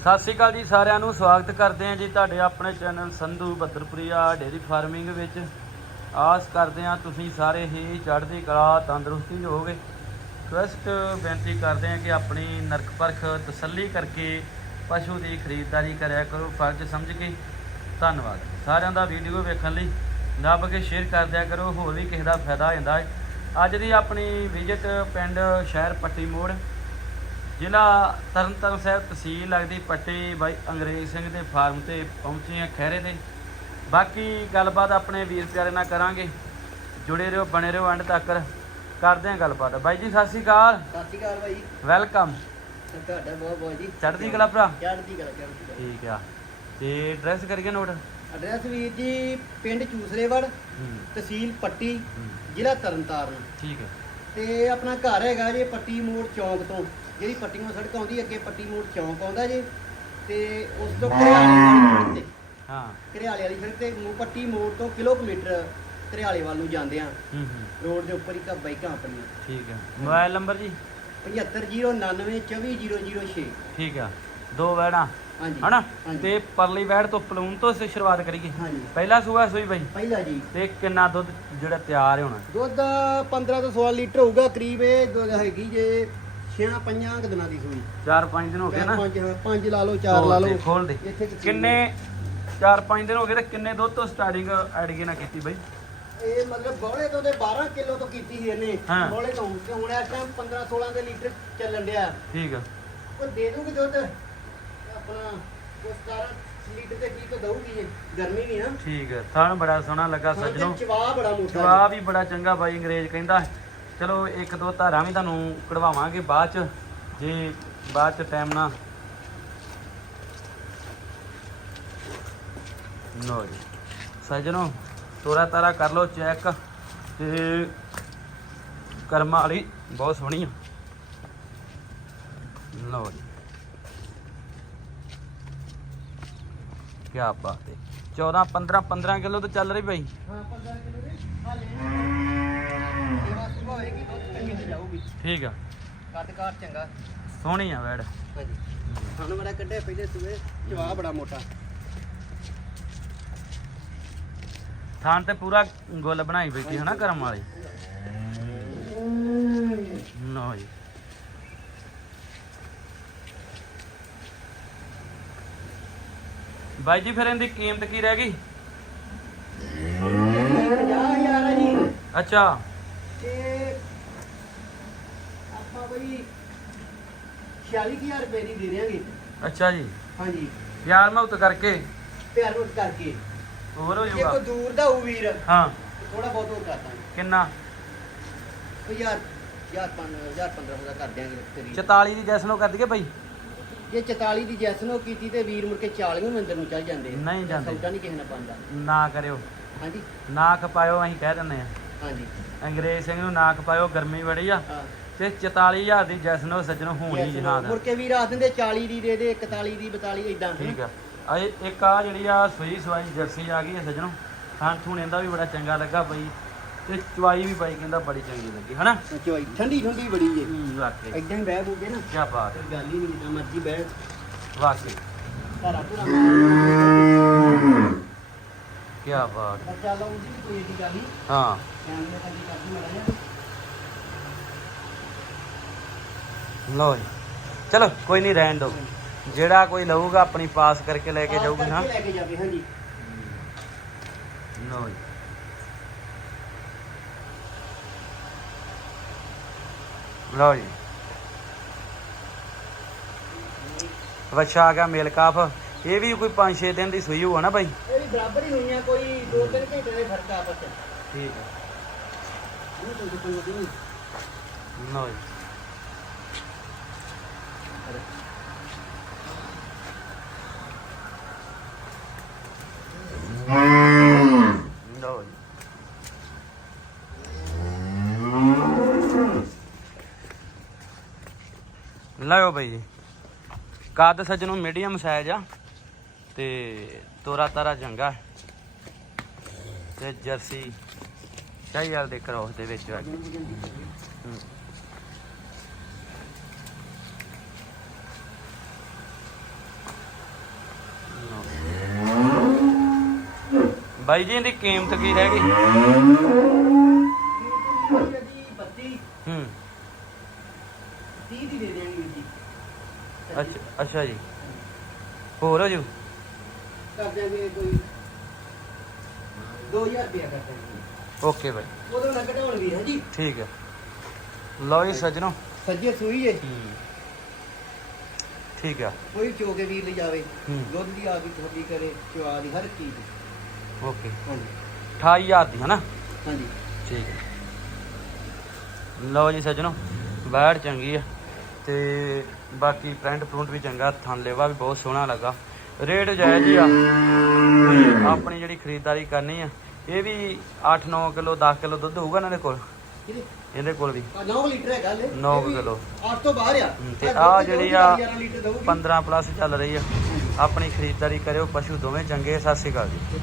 ਸਤਿ ਸ਼੍ਰੀ ਅਕਾਲ ਜੀ ਸਾਰਿਆਂ ਨੂੰ, ਸਵਾਗਤ ਕਰਦੇ ਹਾਂ ਜੀ ਤੁਹਾਡੇ ਆਪਣੇ channel Sandhu Badarpuria dairy farming ਵਿੱਚ। ਆਸ ਕਰਦੇ ਹਾਂ ਤੁਸੀਂ ਸਾਰੇ ਹੀ ਚੜ੍ਹਦੀ ਕਲਾ, ਤੰਦਰੁਸਤੀ 'ਚ ਹੋਵੋਗੇ। ਰਿਕਵੈਸਟ ਬੇਨਤੀ ਕਰਦੇ ਹਾਂ ਕਿ ਆਪਣੀ ਨਰਕ ਪਰਖ ਤਸੱਲੀ ਕਰਕੇ ਪਸ਼ੂ ਦੀ ਖਰੀਦਦਾਰੀ ਕਰਿਆ ਕਰੋ, ਫਰਜ਼ ਸਮਝ ਕੇ। ਧੰਨਵਾਦ। ਸਾਰਿਆਂ ਦਾ ਵੀਡੀਓ ਵੇਖਣ ਲਈ ਦੱਬ ਕੇ ਸ਼ੇਅਰ ਕਰ ਦਿਆ ਕਰੋ, ਹੋਰ ਵੀ ਕਿਸੇ ਦਾ ਫਾਇਦਾ ਹੋ ਹੈ। ਅੱਜ ਦੀ ਆਪਣੀ ਵਿਜ਼ਿਟ ਪਿੰਡ ਸ਼ਹਿਰ ਪੱਟੀ ਮੋੜ ਜ਼ਿਲ੍ਹਾ ਤਰਨਤਾਰਨ ਸਾਹਿਬ ਤਹਿਸੀਲ ਲੱਗਦੀ ਪੱਟੀ ਬਾਈ ਅੰਗਰੇਜ਼ ਸਿੰਘ ਦੇ ਫਾਰਮ ਤੇ ਪਹੁੰਚੇ ਆ ਖਹਿਰੇ ਤੇ। ਬਾਕੀ ਗੱਲਬਾਤ ਆਪਣੇ ਵੀਰ ਪਿਆਰੇ ਨਾਲ ਕਰਾਂਗੇ। ਜੁੜੇ ਰਹੋ ਬਣੇ ਰਹੋ ਐਂਡ ਤੱਕ। ਕਰਦੇ ਆ ਗੱਲਬਾਤ। ਬਾਈ ਜੀ ਸਤਿ ਸ਼੍ਰੀ ਅਕਾਲ। ਸਤਿ ਸ਼੍ਰੀ ਅਕਾਲ ਭਾਈ ਵੈਲਕਮ। ਤੁਹਾਡਾ ਬਹੁਤ ਬਹੁਤ ਜੀ। ਚੜ੍ਹਦੀ ਕਲਾ ਭਰਾ। ਚੜ੍ਹਦੀ ਕਲਾ ਠੀਕ ਆ। ਤੇ ਐਡਰੈਸ ਕਰੀਏ ਨੋਟ। ਐਡਰੈਸ ਵੀਰ ਜੀ ਪਿੰਡ ਚੂਸਰੇਵੜ ਤਹਿਸੀਲ ਪੱਟੀ ਜ਼ਿਲ੍ਹਾ ਤਰਨਤਾਰਨ। ਠੀਕ ਹੈ। ਤੇ ਆਪਣਾ ਘਰ ਹੈਗਾ ਜੇ ਪੱਟੀ ਮੋੜ ਚੌਂਕ ਤੋਂ। ਜਿਹੜੀ ਪੱਟੀਓਂ ਸੜਕ ਆਉਂਦੀ ਅੱਗੇ ਪੱਟੀ ਮੋੜ ਚੌਂਕ ਆਉਂਦਾ ਜੇ। ਤੇ ਉਸ ਤੋਂ ਘਰਿਆਲੇ ਵਾਲੀ ਸੜਕ ਤੇ ਹਾਂ। ਘਰਿਆਲੇ ਵਾਲੀ ਸੜਕ ਤੇ ਮੂੰਹ ਪੱਟੀ ਮੋੜ ਤੋਂ ਕਿਲੋਮੀਟਰ ਘਰਿਆਲੇ ਵੱਲ ਨੂੰ ਜਾਂਦੇ ਆ। ਹੂੰ ਹੂੰ। ਰੋਡ ਦੇ ਉੱਪਰ ਹੀ ਕ ਬਾਈਕਾਂ ਆਪਣੀਆਂ। ਠੀਕ ਹੈ ਮੋਬਾਈਲ ਨੰਬਰ ਜੀ? 7509924006 ਠੀਕ ਆ। ਦੋ ਵੈੜਾਂ। ਹਾਂਜੀ ਹਨਾ? ਹਾਂਜੀ। ਤੇ ਪਰਲੀ ਵੈੜ ਤੋਂ ਪਲੂਨ ਤੋਂ ਅਸੀਂ ਸ਼ੁਰੂਆਤ ਕਰੀਏ। ਹਾਂਜੀ। ਪਹਿਲਾ ਸੂਆ ਸੂਈ ਬਾਈ। ਪਹਿਲਾ ਜੀ। ਤੇ ਕਿੰਨਾ ਦੁੱਧ ਜਿਹੜਾ ਤਿਆਰ ਹੋਣਾ? ਦੁੱਧ 15 ਤੋਂ 16 ਲੀਟਰ ਹੋਊਗਾ ਕਰੀਬ ਇਹ ਦੁੱਧ ਹੈਗੀ ਜੇ 6 ਪੰਜਾਂ ਕੁ ਦਿਨਾਂ ਦੀ ਸੂਈ। 4-5 ਦਿਨ ਹੋ ਗਏ ਨਾ? ਪੰਜ ਹਾਂ ਪੰਜ ਲਾ ਲਓ ਚਾਰ ਲਾ ਲਓ। ਖੋਲ ਦੇ। ਇੱਥੇ ਕਿੰਨੇ 4-5 ਦਿਨ ਹੋ ਗਏ ਤੇ ਕਿੰਨੇ ਦੁੱਧ ਤੋਂ ਸਟਾਰਟਿੰਗ ਐਡਗੀ ਨਾ ਕੀਤੀ ਬਾਈ? ਇਹ ਮਤਲਬ ਬੋਲੇ ਤੋਂ ਤੇ 12 ਕਿਲੋ ਤੋਂ ਕੀਤੀ ਸੀ ਇਹਨੇ ਹਾਂ। ਬੋਲੇ ਤੋਂ। ਤੇ ਹੁਣ ਇਸ ਟਾਈਮ 15 16 ਦੇ ਲੀਟਰ ਚੱਲਣ ਡਿਆ। ਠੀਕ ਆ। ਉਹ ਦੇ ਦੂਗੀ ਦੁੱਧ। ਆਪਣਾ ਉਹ 17 ਲੀਟਰ ਦੇ ਕੀ ਤੋਂ ਦਊਗੀ ਜੇ ਗਰਮੀ ਵੀ ਨਾ। ਠੀਕ ਹੈ ਥਣ ਬੜਾ ਸੋਹਣਾ ਲੱਗਾ ਹੁਣ ਤੇ ਸੱਜਣੋ। ਚਵਾ ਬੜਾ ਮੋਟਾ ਜਵਾਬ ਵੀ ਬੜਾ ਚੰਗਾ ਬਾਈ ਅੰਗਰੇਜ਼ ਕਹਿੰਦਾ ਚਲੋ ਇੱਕ ਦੋ ਧਾਰਾਂ ਵੀ ਤੁਹਾਨੂੰ ਕਢਵਾਵਾਂਗੇ ਬਾਅਦ ਚ ਜੇ ਬਾਅਦ ਚ ਟਾਈਮ ਨਾ। ਲੋ ਜੀ। ਸੱਜਣੋ ਤੋਰਾ ਤਾਰਾ ਕਰ ਲਓ ਚੈੱਕ ਤੇ ਕਰਮਾਂ ਵਾਲੀ ਬਹੁਤ ਸੋਹਣੀ ਆ। ਲਓ ਜੀ। ਕੀ ਬਾਤ ਹੈ। 14 15 15 ਕਿਲੋ ਤਾਂ ਚੱਲ ਰਹੀ ਬਾਈ। ਹਾਂ 15 ਕਿਲੋ ਦੇ ਹਾਲੇ ਸੇਵਾ ਸੁਭਾ ਹੋਏਗੀ ਦੁੱਧ ਚੰਗੀ ਤੇ ਜਾਊਗੀ। ਠੀਕ ਆ। ਕੱਦ ਕਾਰ ਚੰਗਾ। ਸੋਹਣੀ ਆ ਵੈੜ। ਹਾਂਜੀ। ਸਾਨੂੰ ਬੜਾ ਕੱਢਿਆ ਪਹਿਲੇ ਸੂਏ ਚਵਾ ਬੜਾ ਮੋਟਾ। ਥਾਂ ਤੇ ਪੂਰਾ ਗੁੱਲ ਬਣਾਈ ਬੈਠੀ ਹਨਾ ਕਰਮ ਵਾਲੀ ਲਓ ਜੀ ਬਾਈ ਜੀ ਫਿਰ ਇਹਦੀ ਕੀਮਤ ਕੀ ਰਹਿ ਗਈ? 50000 ਆ ਜੀ ਅੱਛਾ। ਤੇ ਆਪਾਂ ਬਈ 46000 ਰੁਪਏ ਦੀ ਦੇ ਅੱਛਾ ਜੀ। ਹਾਂਜੀ। ਉਤ ਕਰਕੇ। ਪਿਆਰ ਰੋਟ ਕਰਕੇ। ਹੋਰ ਹੋ ਜੇ ਜਾਊਗਾ ਕੋਈ ਦੂਰ ਦਾ ਹੋਊ ਵੀਰ ਹਾਂ। ਥੋੜਾ ਬਹੁਤ ਹੋਰ ਕਰ ਦਾਂਗੇ। ਕਿੰਨਾ? ਕੋਈ ਯਾਰ ਯਾਰ 5000 1500 ਦਾ ਕਰ ਦਿਆਂਗੇ। ਤੇਰੀ 44 ਦੀ ਜੈਸਨੋ ਕਰ ਦਈਏ ਬਾਈ। ਜੇ 44 ਦੀ ਜੈਸਨੋ ਕੀਤੀ ਤੇ ਵੀਰ ਮੁੜ ਕੇ 40 ਨੂੰ ਮੰਦਰ ਨੂੰ ਚੱਲ ਜਾਂਦੇ ਆ। ਨਹੀਂ ਜਾਂਦੇ। ਸੌਦਾ ਨਹੀਂ ਕਿਸੇ ਨਾਲ ਪਾਉਂਦਾ ਨਾ ਕਰਿਓ। ਹਾਂਜੀ। ਨਾ ਖਪਾਇਓ ਅਸੀਂ ਕਹਿ ਦਿੰਦੇ ਆ। ਹਾਂਜੀ। ਅੰਗਰੇਜ਼ ਸਿੰਘ ਨੂੰ ਨਾ ਖਪਾਇਓ ਗਰਮੀ ਬੜੀ ਆ। ਹਾਂ। ਤੇ 44000 ਦੀ ਜੈਸਨੋ ਸੱਜਣੋ ਹੋਣੀ ਜੈਸਨੋ। ਜਹਾਦ ਮੁੜ ਕੇ ਵੀਰ ਆ ਦਿੰਦੇ 40 ਦੀ ਦੇ ਦੇ 41 ਦੀ 42 ਇਦਾਂ ਠੀਕ ਆ। ਆ ਇਹ- ਇੱਕ ਆ ਜਿਹੜੀ ਆ ਸੂਈ ਸਵਾਈ ਜਰਸੀ ਆ ਗਈ ਹੈ ਸੱਜਣੋ। ਥਾਂ ਥੂਣ ਇਹਦਾ ਵੀ ਬੜਾ ਚੰਗਾ ਲੱਗਾ ਬਈ। ਤੇ ਚਵਾਈ ਵੀ ਬਾਈ ਕਹਿੰਦਾ ਬੜੀ ਚੰਗੀ ਲੱਗੀ ਹਨਾ? ਚੋਈ ਠੰਡੀ ਠੰਡੀ ਬੜੀ ਜੇ। ਹੂੰ ਵਾਕਈ। ਇਦਾਂ ਹੀ ਬਹਿ ਬੂਗੇ ਨਾ। ਕੀ ਬਾਤ ਹੈ। ਗੱਲ ਹੀ ਨਹੀਂ ਜਿੱਦਾਂ ਮਰਜ਼ੀ ਬਹਿ। ਵਾਕਈ। ਘਰਾ ਪੂਰਾ ਕੀ। ਬਾਤ। ਬੱਚਾ ਲਾਉਂਦੀ ਵੀ ਕੋਈ ਏਡੀ ਗੱਲ ਨਹੀਂ ਹਾਂ। ਫੈਮਲੀ ਨਾਲ ਵੀ ਕਰਦੀ ਮੜਾ ਜਾ ਲਓ ਜੀ। ਚਲੋ ਕੋਈ ਨਹੀਂ ਰਹਿਣ ਦੋ। ਜਿਹੜਾ ਕੋਈ ਲਊਗਾ ਆਪਣੀ ਪਾਸ ਕਰਕੇ ਲੈ ਕੇ ਜਾਊਗੀ ਹਾਂ। ਲੈ ਕੇ ਜਾਵੇ ਹਾਂਜੀ। ਲਓ ਜੀ। ਲਓ ਜੀ। ਵੱਛਾ ਆ ਗਿਆ ਮੇਲ ਕਾਫ। ਇਹ ਵੀ ਕੋਈ 5-6 ਦਿਨ ਦੀ ਸੂਈ ਨਾ ਬਾਈ? ਇਹ ਵੀ ਬਰਾਬਰ ਹੀ ਹੋਈਆਂ ਕੋਈ 2-3 ਘੰਟੇ ਦੇ ਫ਼ਰਕ ਆ ਆਪਸ ਚ ਠੀਕ ਹੈ ਇਹ ਕੋਈ ਦਿੱਕਤ ਨਹੀਂ। ਲਓ ਜੀ। ਲਓ ਜੀ ਲਓ ਬਈ ਕੱਦ ਸੱਜਣੋ ਮੀਡੀਅਮ ਸਾਈਜ਼ ਆ ਤੇ ਤੋਰਾ ਤਾਰਾ ਜੰਗਾ ਤੇ ਜਰਸੀ ਚਾਹੀਆਲ ਦੇ ਕਰਾਸ ਦੇ ਵਿੱਚ ਆ ਬਾਈ ਜੀ, ਇਹਦੀ ਕੀਮਤ ਕੀ ਰਹਿ ਗਈ? ਅੱਛਾ ਜੀ। ਹੋਰ ਹੋ ਜੂ? ਕਰ ਦਿਆਂਗੇ ਕੋਈ 2000 ਰੁਪਇਆ ਕਰ ਦਿਆਂਗੇ ਓਕੇ ਬਾਈ। ਉਦੋਂ ਨਾ ਘਟਾਉਣ ਵੀਰ ਹੈ ਜੀ? ਠੀਕ ਹੈ। ਲਓ ਜੀ ਸੱਜਣੋ। ਸੱਜੇ ਸੂਈ ਹੂੰ। ਠੀਕ ਆ। ਕੋਈ ਚੋਗੇ ਵੀਰ ਲਈ ਜਾਵੇ। ਹੂੰ। ਦੁੱਧ ਦੀ ਆ ਥੋੜੀ ਕਰੇ ਚਵਾ ਦੀ ਹਰ ਚੀਜ਼। ਦੀ। ਓਕੇ। ਹਾਂਜੀ। 28000 ਦੀ ਹਨਾ? ਹਾਂਜੀ। ਠੀਕ ਹੈ। ਲਓ ਜੀ ਸੱਜਣੋ ਬੈੜ ਚੰਗੀ ਆ। ਤੇ ਬਾਕੀ ਪ੍ਰਿੰਟ ਪ੍ਰਿੰਟ ਵੀ ਚੰਗਾ ਥਣ ਲੇਵਾ ਵੀ ਬਹੁਤ ਸੋਹਣਾ ਲੱਗਾ। ਰੇਟ ਜਾਇਜ਼ ਹੀ ਆ। ਤੇ ਆਪਣੀ ਜਿਹੜੀ ਖਰੀਦਦਾਰੀ ਕਰਨੀ ਆ ਇਹ ਵੀ 8-9 ਕਿਲੋ 10 ਕਿਲੋ ਦੁੱਧ ਹੋਊਗਾ ਇਹਨਾਂ ਦੇ ਕੋਲ? ਇਹਦੇ ਕੋਲ ਵੀ। 9 ਲੀਟਰ ਹੈ ਗੱਲ ਨੌ ਕੁ ਕਿਲੋ। 8 ਤੋਂ ਬਾਹਰ ਆ। ਤੇ ਦੁੱਧ ਜਿਹੜੀ ਆ 11 ਲੀਟਰ ਦਊਗੀ। 15 ਪਲੱਸ ਚੱਲ ਰਹੀ ਆ। ਆਪਣੀ ਖਰੀਦਦਾਰੀ ਕਰਿਓ ਪਸ਼ੂ ਦੋਵੇਂ ਚੰਗੇ ਸਤਿ ਸ਼੍ਰੀ ਅਕਾਲ ਜੀ।